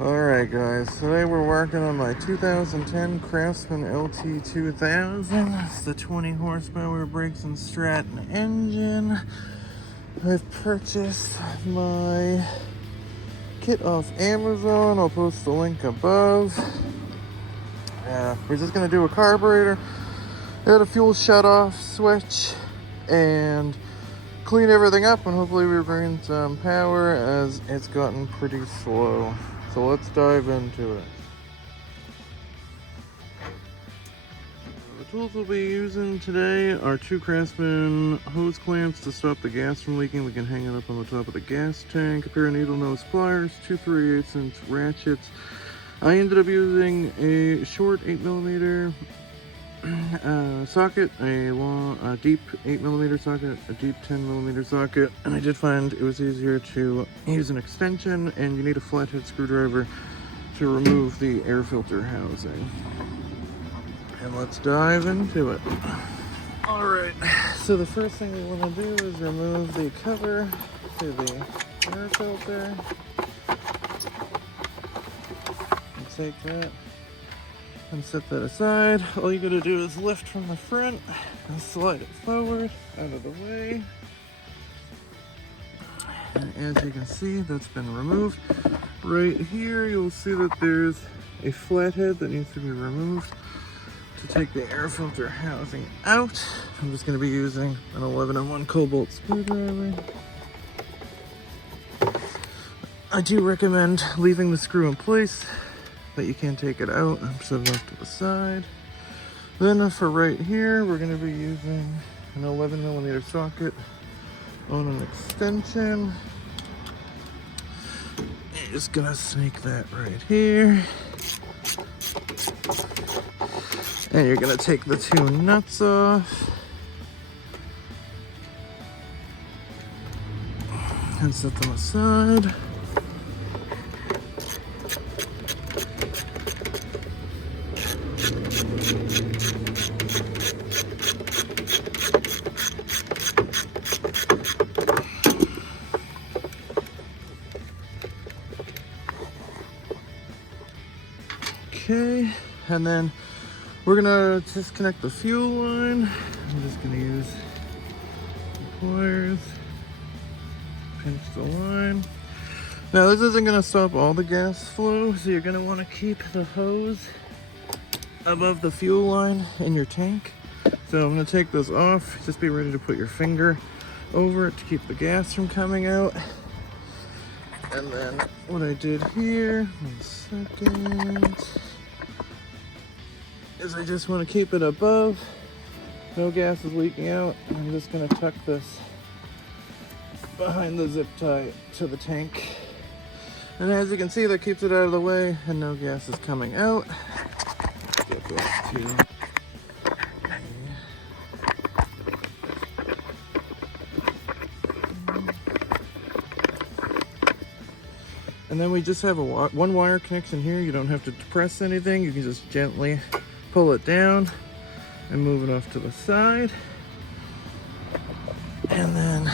Alright guys, today we're working on my 2010 Craftsman LT2000. It's the 20 horsepower brakes and Stratton engine. I've purchased my kit off Amazon. I'll post the link above. We're just going to do a carburetor, add a fuel shut-off switch, and clean everything up, and hopefully we bring some power as it's gotten pretty slow. So let's dive into it. The tools we'll be using today are 2 Craftsman hose clamps to stop the gas from leaking. We can hang it up on the top of the gas tank. A pair of needle nose pliers, 2 3/8" ratchets. I ended up using a short 8mm socket, a deep 8mm socket, a deep 10mm socket, and I did find it was easier to use an extension, and you need a flathead screwdriver to remove the air filter housing. And let's dive into it. Alright, so the first thing we want to do is remove the cover to the air filter. And take that and set that aside. All you gotta do is lift from the front and slide it forward out of the way. And as you can see, that's been removed. Right here, you'll see that there's a flathead that needs to be removed to take the air filter housing out. I'm just gonna be using an 11-in-1 cobalt screwdriver. I do recommend leaving the screw in place, but you can take it out. I'm set it off to the side. Then for right here, we're going to be using an 11mm socket on an extension. You're just going to snake that right here. And you're going to take the 2 nuts off and set them aside. Okay, and then we're gonna disconnect the fuel line. I'm just gonna use the pliers, pinch the line. Now this isn't gonna stop all the gas flow, so you're gonna wanna keep the hose above the fuel line in your tank. So I'm gonna take this off. Just be ready to put your finger over it to keep the gas from coming out. And then what I did here, 1 second, is I just want to keep it above. No gas is leaking out. And I'm just going to tuck this behind the zip tie to the tank. And as you can see, that keeps it out of the way and no gas is coming out. Get back to and then we just have a one wire connection here. You don't have to press anything. You can just gently pull it down and move it off to the side. And then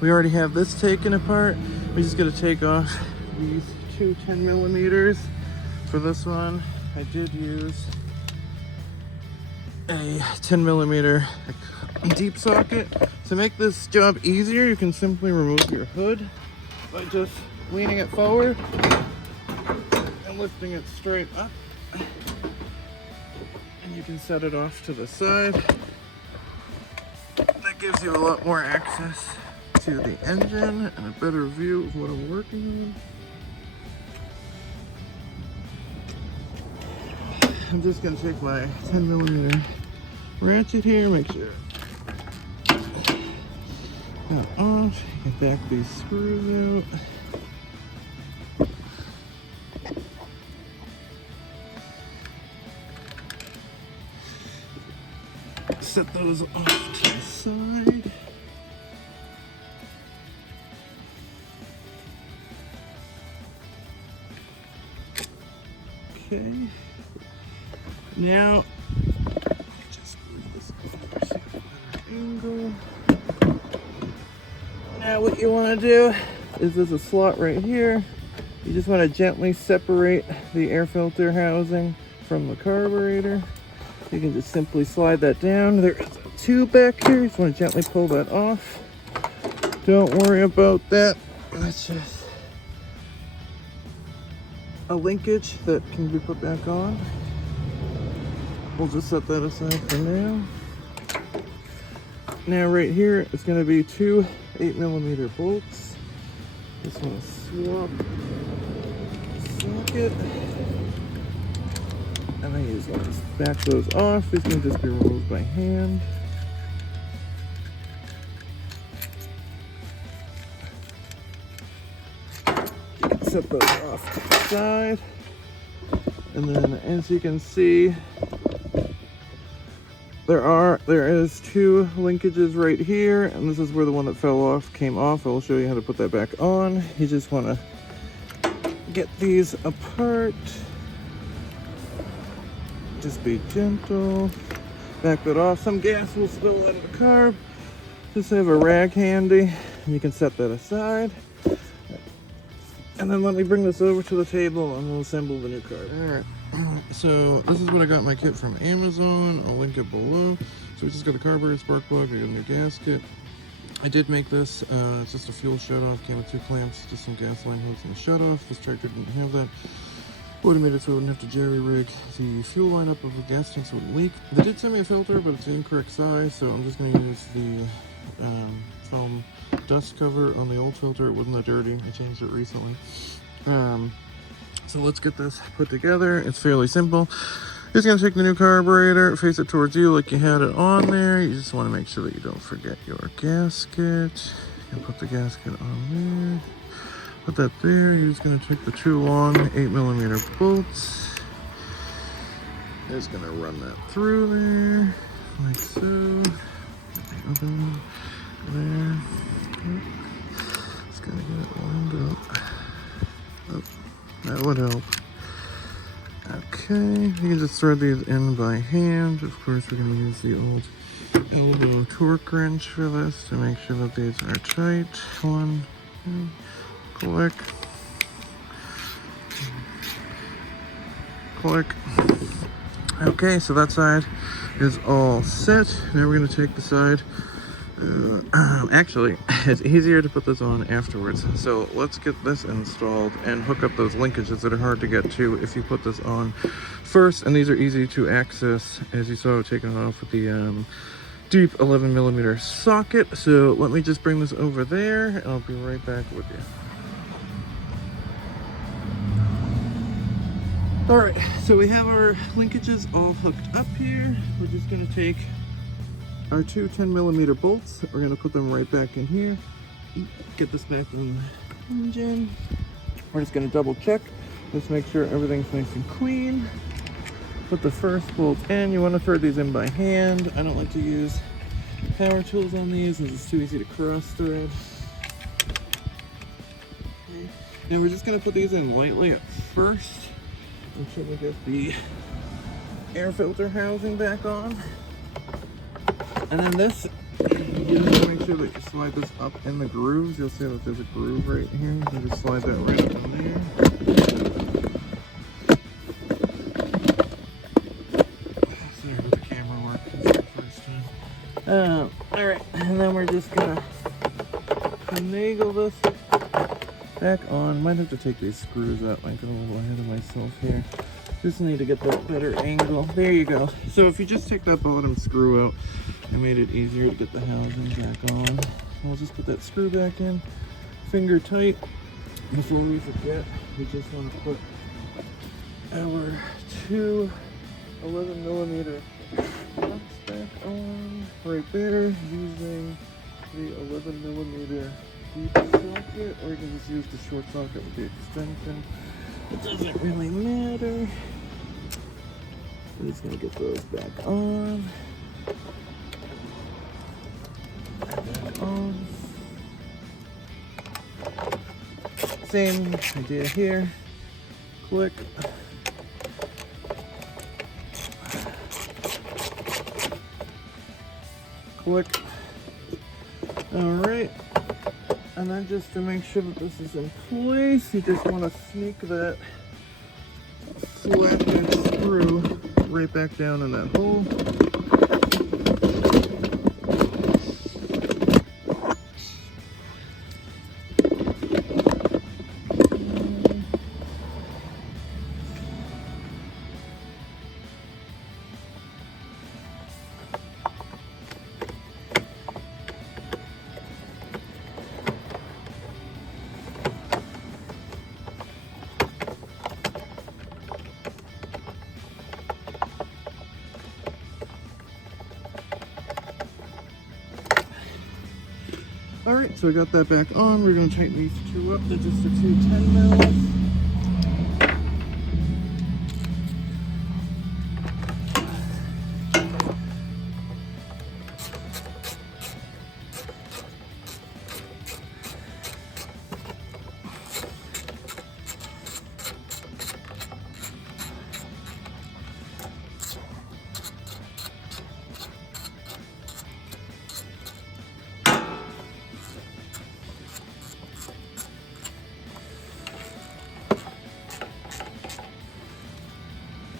we already have this taken apart. We're just gonna take off these 2 10mm. For this one, I did use a 10mm deep socket. To make this job easier, you can simply remove your hood by just leaning it forward and lifting it straight up. And you can set it off to the side. That gives you a lot more access to the engine and a better view of what I'm working on. I'm just going to take my 10mm ratchet here, make sure that off, get back these screws out. Set those off to the side. Okay. Now, just move this over so you get a better angle. Now what you want to do is there's a slot right here You just want to gently separate the air filter housing from the carburetor. You can just simply slide that down. There is a tube back here. You just want to gently pull that off. Don't worry about that. That's just a linkage that can be put back on. We'll just set that aside for now. Now right here, it's going to be two 8mm bolts. Just want to swap socket. And then you just want to back those off. These can just be removed by hand. You can set those off to the side. And then as you can see, there is two linkages right here, and this is where the one that fell off came off. I'll show you how to put that back on. You just want to get these apart. Just be gentle. Back that off. Some gas will spill out of the carb. Just have a rag handy, and you can set that aside. And then let me bring this over to the table and we'll assemble the new carb. Alright, so this is what I got my kit from Amazon. I'll link it below. So we just got a carburetor, spark plug, we got a new gasket. I did make this, it's just a fuel shutoff, came with two clamps, just some gas line hooks and a shutoff. This tractor didn't have that. Would have made it so I wouldn't have to jerry rig the fuel line up of the gas tank so it wouldn't leak. They did send me a filter, but it's the incorrect size, so I'm just going to use the foam dust cover on the old filter. It wasn't that dirty. I changed it recently. So let's get this put together. It's fairly simple. You're just going to take the new carburetor, face it towards you like you had it on there. You just want to make sure that you don't forget your gasket. And put the gasket on there. Put that there. You're just going to take the two long 8mm bolts. Just going to run that through there, like so. The other one there. Just going to get it lined up. Oh, that would help. Okay, you can just thread these in by hand. Of course, we're going to use the old elbow torque wrench for this to make sure that these are tight. One, two. Click. Click. Okay, so that side is all set. Now we're going to take the side. Actually, it's easier to put this on afterwards. So let's get this installed and hook up those linkages that are hard to get to if you put this on first. And these are easy to access, as you saw, taking it off with the deep 11mm socket. So let me just bring this over there and I'll be right back with you. Alright, so we have our linkages all hooked up here. We're just going to take our two 10mm bolts. We're going to put them right back in here. Get this back in the engine. We're just going to double check. Just make sure everything's nice and clean. Put the first bolt in. You want to thread these in by hand. I don't like to use power tools on these as it's too easy to cross thread. Okay. Now we're just going to put these in lightly at first until we get the air filter housing back on. And then this, you just make sure that you slide this up in the grooves. You'll see that there's a groove right here. You can just slide that right up in there. Sorry about the camera work. It's the first time. Alright, and then we're just gonna finagle this back on. Might have to take these screws out. I got a little ahead of myself here. Just need to get that better angle. There you go. So if you just take that bottom screw out, it made it easier to get the housing back on. I'll just put that screw back in, finger tight. Before we forget, we just want to put our two 11mm nuts back on right there using the 11mm deep socket, or you can just use the short socket with the extension. It doesn't really matter. I'm just gonna get those back on. Back on. Same idea here. Click. Click. All right. And then just to make sure that this is in place, you just want to sneak that flatbed screw right back down in that hole. Alright, so I got that back on. We're going to tighten these two up. They're just the two 10 mils.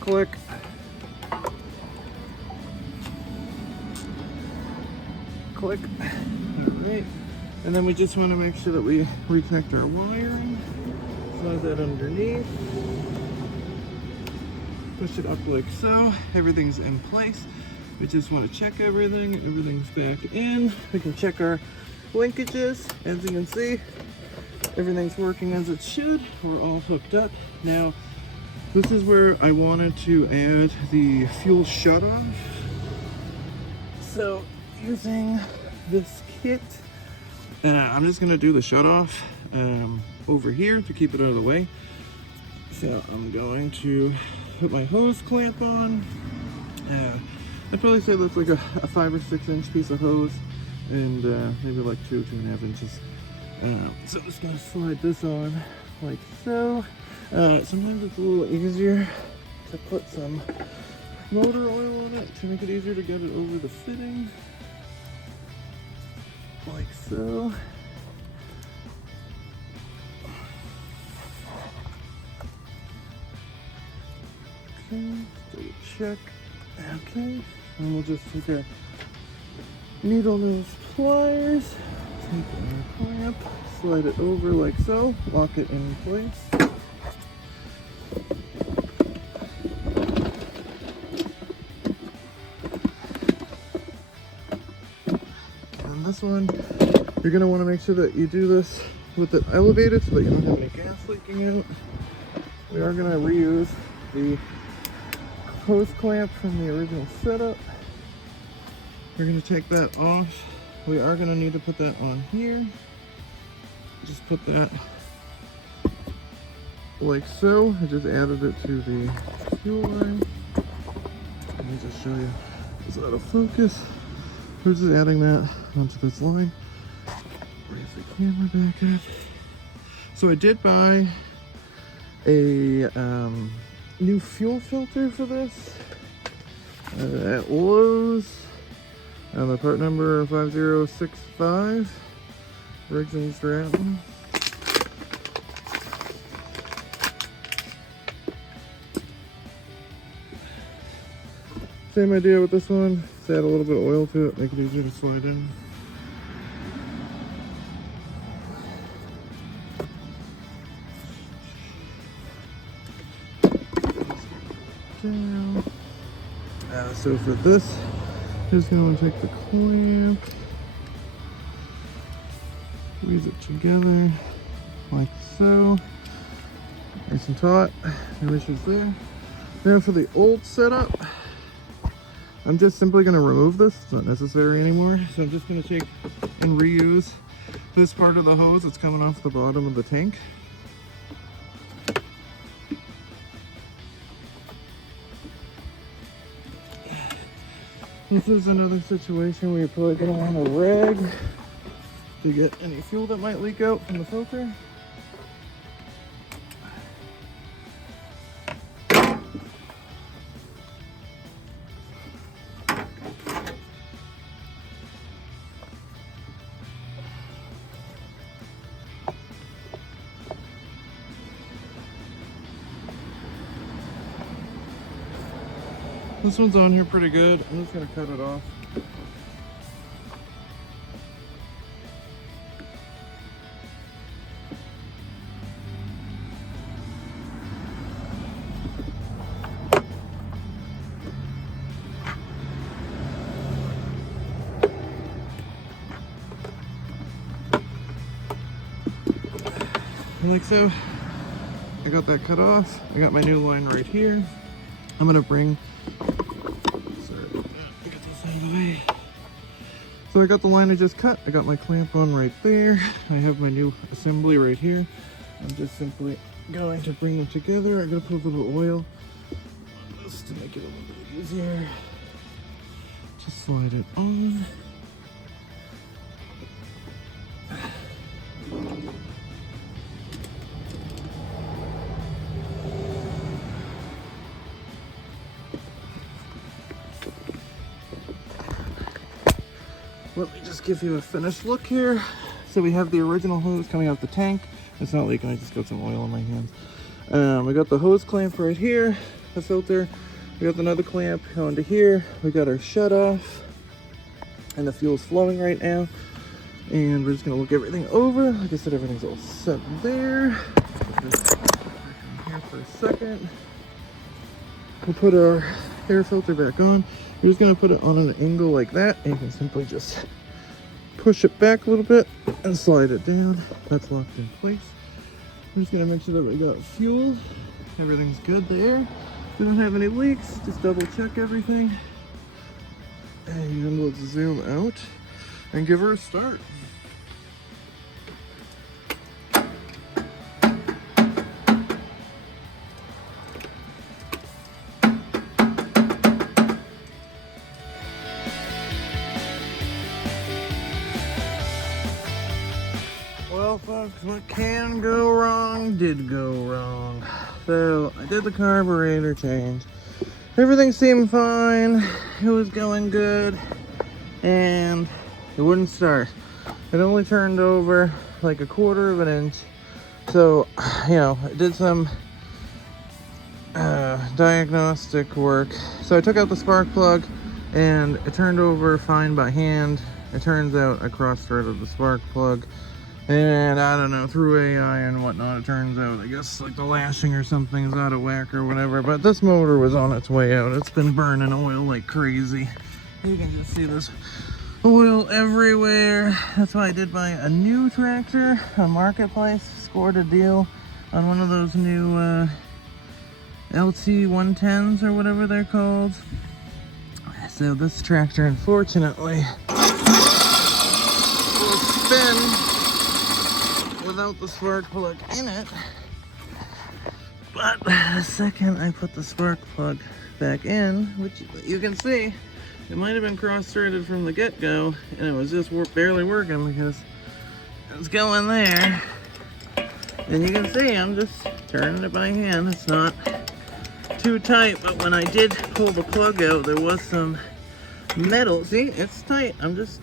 Click. Click. Alright. And then we just want to make sure that we reconnect our wiring. Slide that underneath. Push it up like so. Everything's in place. We just want to check everything. Everything's back in. We can check our linkages. As you can see, everything's working as it should. We're all hooked up. Now, this is where I wanted to add the fuel shutoff. So using this kit, I'm just gonna do the shutoff over here to keep it out of the way. So I'm going to put my hose clamp on. I'd probably say that's like a 5 or 6 inch piece of hose, and maybe like 2.5 inches. So I'm just gonna slide this on like so. Sometimes it's a little easier to put some motor oil on it to make it easier to get it over the fitting, like so. Okay, double check. Okay, and we'll just take a needle nose pliers, take our clamp, slide it over like so, lock it in place. This one, you're going to want to make sure that you do this with it elevated so that you don't have any gas leaking out. We are going to reuse the hose clamp from the original setup. We're going to take that off. We are going to need to put that on here. Just put that like so. I just added it to the fuel line. Let me just show you. It's out of focus. We're just adding that onto this line. Raise the camera back up. So I did buy a new fuel filter for this at Lowe's. The part number 5065. Briggs & Stratton. Same idea with this one. Just add a little bit of oil to it, make it easier to slide in. Down. So for this, I'm just going to take the clamp, squeeze it together like so. Nice and taut, no issues there. Now for the old setup, I'm just simply going to remove this. It's not necessary anymore. So I'm just going to take and reuse this part of the hose that's coming off the bottom of the tank. This is another situation where you're probably going to want a rag to get any fuel that might leak out from the filter. This one's on here pretty good. I'm just gonna cut it off. Like so. I got that cut off. I got my new line right here. I'm gonna bring, sorry, get this out of the way. So I got the line I just cut. I got my clamp on right there. I have my new assembly right here. I'm just simply going to bring them together. I'm gonna put a little oil on this to make it a little bit easier. Just slide it on. Let me just give you a finished look here. So we have the original hose coming out the tank. It's not leaking, I just got some oil on my hands. We got the hose clamp right here, the filter. We got another clamp going to here. We got our shut off, and the fuel's flowing right now. And we're just gonna look everything over. Like I said, everything's all set there. Just back in here for a second. We'll put our air filter back on. We're just gonna put it on an angle like that, and you can simply just push it back a little bit and slide it down. That's locked in place. I'm just gonna make sure that we got fuel. Everything's good there. We don't have any leaks. Just double check everything. And let's zoom out and give her a start. Well, folks, what can go wrong did go wrong. So I did the carburetor change. Everything seemed fine. It was going good, and it wouldn't start. It only turned over like 1/4 of an inch. So, you know, I did some diagnostic work. So I took out the spark plug, and it turned over fine by hand. It turns out I cross-threaded the spark plug. And I don't know, through AI and whatnot, it turns out, I guess, like the lashing or something is out of whack or whatever. But this motor was on its way out. It's been burning oil like crazy. You can just see this oil everywhere. That's why I did buy a new tractor on Marketplace. Scored a deal on one of those new LT2000s or whatever they're called. So this tractor, unfortunately, will spin without the spark plug in it. But the second I put the spark plug back in, which you can see, it might have been cross-threaded from the get-go, and it was just barely working because it was going there. And you can see I'm just turning it by hand. It's not too tight, but when I did pull the plug out, there was some metal. See, it's tight. I'm just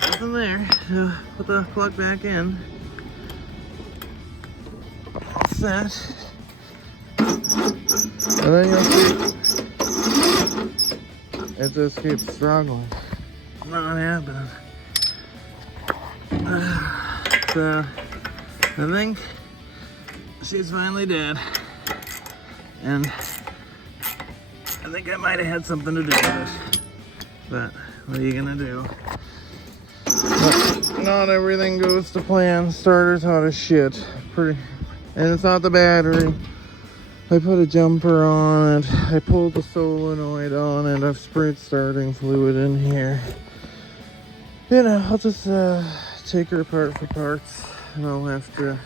nothing there. So put the plug back in. Set. And then you'll see it just keeps struggling. Not happening. So I think she's finally dead. And I think I might have had something to do with it. But what are you gonna do? But not everything goes to plan. Starter's hot as shit. And it's not the battery. I put a jumper on it. I pulled the solenoid on it. I've sprayed starting fluid in here. You know, I'll just take her apart for parts. And I'll have to,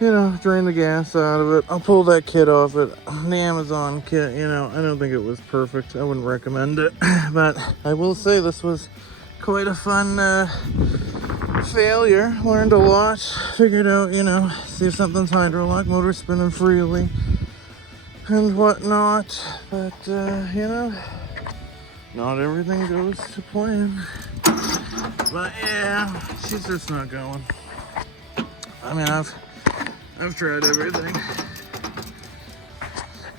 you know, drain the gas out of it. I'll pull that kit off it. The Amazon kit, you know, I don't think it was perfect. I wouldn't recommend it. But I will say this was quite a fun failure. Learned a lot. Figured out, you know, see if something's hydrolock, motor spinning freely and whatnot. But you know, not everything goes to plan. But yeah, she's just not going. I mean, I've tried everything.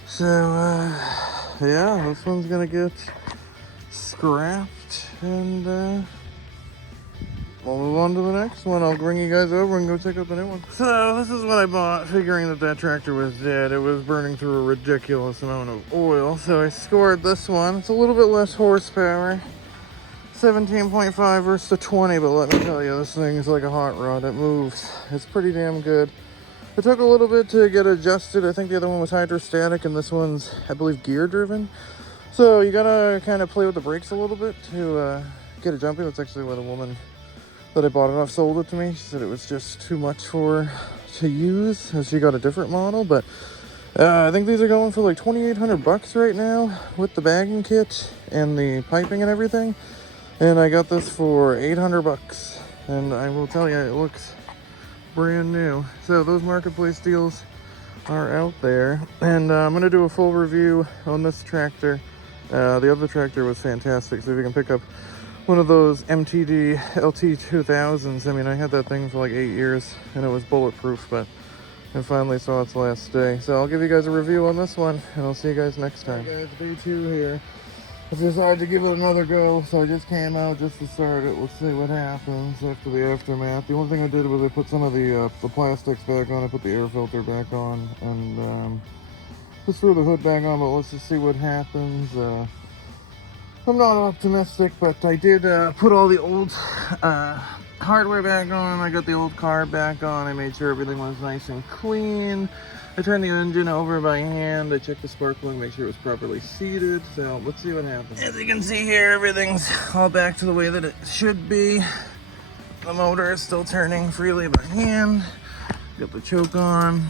So yeah, this one's gonna get scrapped, and we'll move on to the next one. I'll bring you guys over and go check out the new one. So this is what I bought, figuring that that tractor was dead. It was burning through a ridiculous amount of oil. So I scored this one. It's a little bit less horsepower. 17.5 versus the 20, but let me tell you, this thing is like a hot rod. It moves. It's pretty damn good. It took a little bit to get adjusted. I think the other one was hydrostatic, and this one's, I believe, gear driven. So you gotta kind of play with the brakes a little bit to get it jumping. That's actually what a woman that I bought it off sold it to me. She said it was just too much for her to use, so she got a different model. But I think these are going for like 2,800 bucks right now with the bagging kit and the piping and everything. And I got this for 800 bucks. And I will tell you, it looks brand new. So those marketplace deals are out there. And I'm gonna do a full review on this tractor. The other tractor was fantastic. So if you can pick up one of those MTD LT2000s. I mean, I had that thing for like 8 years and it was bulletproof, but I finally saw its last day. So I'll give you guys a review on this one, and I'll see you guys next time. Hey guys, day 2 here. I decided to give it another go, so I just came out just to start it. Let's see what happens after the aftermath. The only thing I did was I put some of the plastics back on. I put the air filter back on, and just threw the hood back on, but let's just see what happens. I'm not optimistic, but I did put all the old hardware back on. I got the old carb back on. I made sure everything was nice and clean. I turned the engine over by hand. I checked the spark plug, make sure it was properly seated. So let's see what happens. As you can see here, everything's all back to the way that it should be. The motor is still turning freely by hand. Got the choke on.